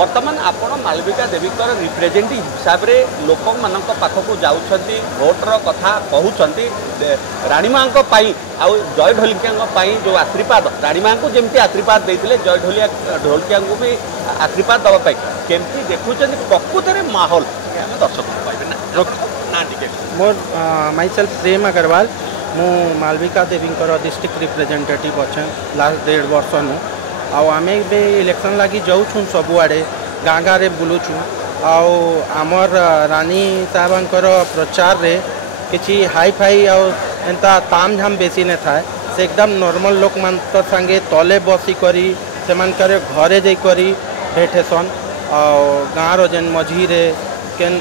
बर्तमान आपण मालविका देवीकर रिप्रेजेंटेटिव हिसाब से लोक मान पाखक जाऊँच भोटर कथा कहते राणी माँ आउ जय ढोलिकिया जो आशीर्वाद राणी माँ को जमी आशीर्वाद देते जय ढोलिकिया भी आशीर्वाद दवाई केमती देखुं प्रकृत में माहौल दर्शक पाइबे मोर माई सेल्फ प्रेम अग्रवाल मु मालविका देवीकर डिस्ट्रिक्ट रिप्रेजेंटेटिव अच्छे लास्ट 1.5 वर्ष नु आमे बे इलेक्शन लगी जाऊँ सबुआड़े गाँ गाँव बुलूचु आमर रानी साहबंकर प्रचार रे किसी हाई फाई एंता ताम झाम बेसी न था से एकदम नॉर्मल लोक मान संगे तले बसी करी से घरे जाकर भेटेसन गाँव जेन मझीरे केन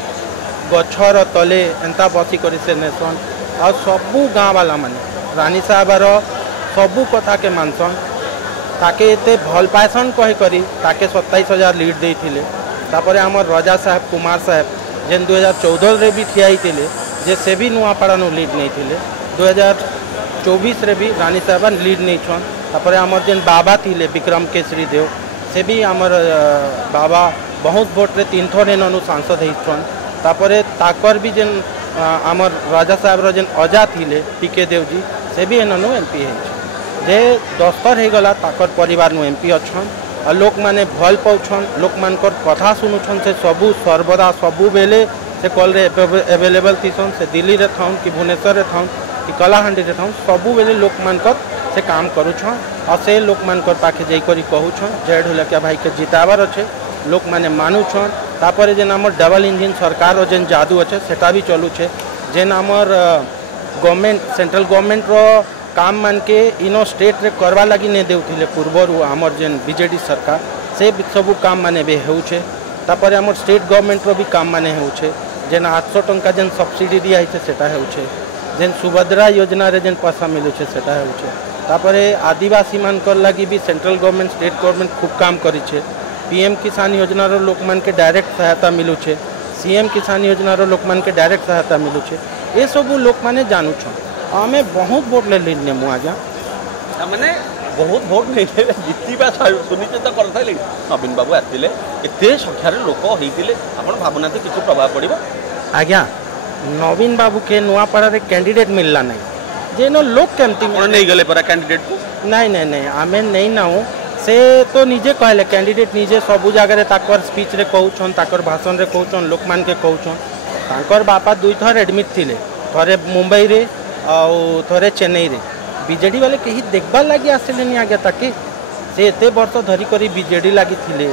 गछर तले एंता बसी करी से नेसन आ सबू गाँव वाला माने रानी साहबार सबू कथा के मानसन ताके एते भल पाएसन कही करी ताके 27,000 लीड देथिले तापर आमर राजा साहब कुमार साहब जेन 2014 रे भी ठिया हिथिले जे से भी नुआपाड़ा नु लीड नहीं थिले 2024 रे भी रानी साहब लीड नहीं छन तापर आमर जेन बाबा थिले विक्रम केसरी देव से भी आमर बाबा बहुत वोट रे 3 थर एननु सांसद हेछन तापर ताकर भी जेन आमर राजा साहब रो जेन अजा थिले पीके देव जी से भी एननु एमपी हेछ जे 10 थर हो गला ताकर परिवार नु एमपी अच्छन और लोक माने भल पाउछन लोक मानकर कथा सुनुछन से सबू सर्वदा सबू बेले से कॉल रे अवेलेबल थीसन से दिल्ली रे थाउन कि भुवनेश्वर रे थाउन कि कलाहांडी रे थाउन सबू बेले लोक मानकर से काम करूछन और से लोक मानकर पाखे जाई करी कहूछन जय ढोलकिया भाई के जितावर अच्छे लोक माने मानुछन तापर जेन हमर डबल इंजिन सरकार रो जेन जादू अच्छे सेटा भी चलू छे जेन हमर गवर्नमेंट सेंट्रल गवर्नमेंट रो काम मान के इनो स्टेट रे करवा लगी नहीं देउथिले पूर्वर आमर जेन बीजेडी सरकार से सबू काम माने बे होउछे तापर हमर स्टेट गवर्नमेंट रो भी काम माने होउछे जेन 800 टंका जेन सब्सिडी दिया है सेटा होउछे जेन सुभद्रा योजना रे जेन पैसा मिलुछे सेटा होउछे तापर आदिवासी मानकर लगी भी सेंट्रल गवर्नमेंट स्टेट गवर्नमेंट खूब काम करी छे पीएम किसान योजना रो लोक मान के डायरेक्ट सहायता मिलुछे सीएम किसान योजना रो लोक मान के डायरेक्ट सहायता मिलुछे ये सबू लोक माने जानू छ आमे बहुत वोट ले लीने मु आजा माने बहुत वोट नहीं जीतवा सुनिश्चित करते नवीन बाबू आते एते संख्यार लोक होते आप भावना किसी प्रभाव पड़ो आज्ञा नवीन बाबू के नुआपाड़ा रे कैंडिडेट मिलला नहीं जेन लोक केमती नहीं गले परा कैंडिडेट को नहीं नहीं नहीं आमे नहीं नाऊ से तो निजे कहले कैंडिडेट निजे सबू जगह ताकर स्पीच रे कहउछन ताकर भाषण रे कहउछन लोक मान के कहउछन ताकर बापा 2 थर एडमिट थिले थरे मुंबई रे आउ थरे चेन्नई रे बीजेडी वाले कहीं देखबार लगी आसिले नहीं आगे ताकि से एते वर्ष धरी करी बीजेडी लगी थिले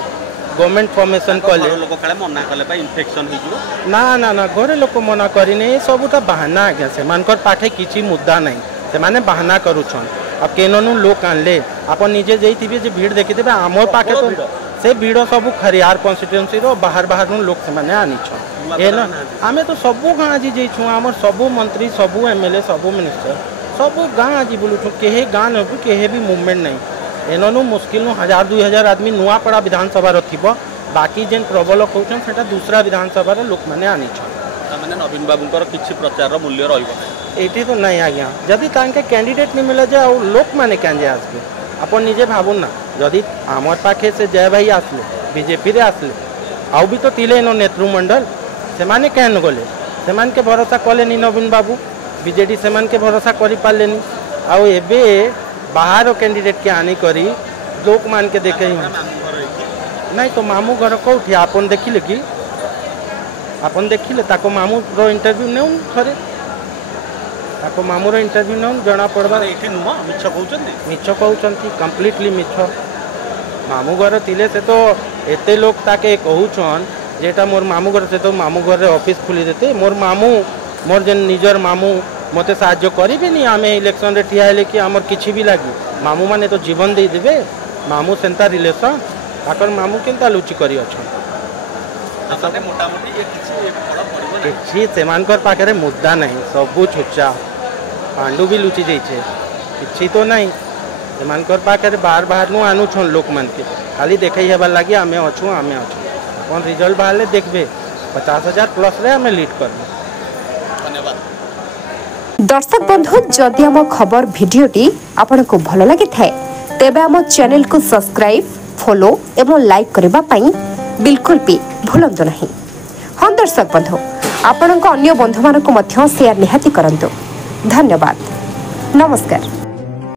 गवर्नमेंट फॉर्मेशन कले लोक काले मना कले बा इन्फेक्शन हिजो ना ना ना घरे लोक मना करिने सबुटा बहाना आज्ञा से मानकर पाठे किछि मुद्दा नहीं से माने बहाना करूछन अब केननु लोक आनले आपन निजे जइथिबे जे भीड़ देखिथिबे हमर पाखे तो से भीड़ सब खरियार कॉन्स्टिट्यूएंसी रो बाहर बाहर नु लोक से माने आनी छ ए न आमे तो सबु गां जी जइछु हमर सबु मंत्री सबु एमएलए सबु मिनिस्टर सबु गां जी बोलु छु केहे गां न केहे भी मूवमेंट नहीं एननु मुश्किल नु 1000-2000 आदमी नुआपड़ा विधानसभा रो थिबो बाकी जेन प्रबल कहउछन सेटा दूसरा विधानसभा रो लोक माने आनी छ माने नवीन बाबूंकर किछि प्रचार रो मूल्य रहइबो एटी तो नहीं आज्ञा जदि तांके कैंडिडेट नहीं मिले जाए और लोक माने केंजे आसबे अपन निजे भाबुन ना जदि आमर पाखे से जय भाई आसले बीजेपी रे आसले आउ भी तो तिले नो नेतृमंडल से माने कहन गले से मान के भरोसा कले नि नवीन बाबू बीजेडी से मान के भरोसा करि पालेनी आउ एबे बाहर कैंडिडेट के आनी करी लोक मान के देखे नहीं तो मामू घर कोठी आपन देखिले कि आपन देखिले ताको मामू रो इंटरव्यू नेउ थरे ताको मामू रो इंटरव्यू नेउ जना पड़बा एठी नुमा मिछ कहउचंती कंप्लीटली मिछ मामू घर तिले से तो एते लोग ताके कहउछन जेटा मोर मामू घर से तो मामू घर रे ऑफिस खुली देते मोर मामू मोर जेन निजर मामू मते साहाय्य करिबे नि आमे इलेक्शन रे ठिया हेले कि हमर किछि भी लागी मामू माने तो जीवन दे देबे मामू सेंता रिलेशन ताकर मामू केनता लुचि करी अछन आपने मोटा मोटी ये किछि बड़ा पड़िबो किछि सेमानकर पाखरे मुद्दा नहीं सबु छुच्चा पांडु भी लुचि जाइछे किछि तो नहीं सेमानकर पाखरे बाहर बाहर नु आनु छन लोक मान के खाली देखै हेबा लागी आमे अछु अपन रिजल्ट बाहरले देखबे 50,000 प्लस रे आमे लीड करबे धन्यवाद दर्शक बंधु जदि आम खबर भिडियोटी आपको भल लगी थाए तेबे आम चैनल को सब्सक्राइब फॉलो एवं लाइक करने बिल्कुल भी भूलंतु नहीं। हाँ दर्शक बंधु आपण अन्य बंधु मानक सेयार निहाती करंतु। धन्यवाद। नमस्कार।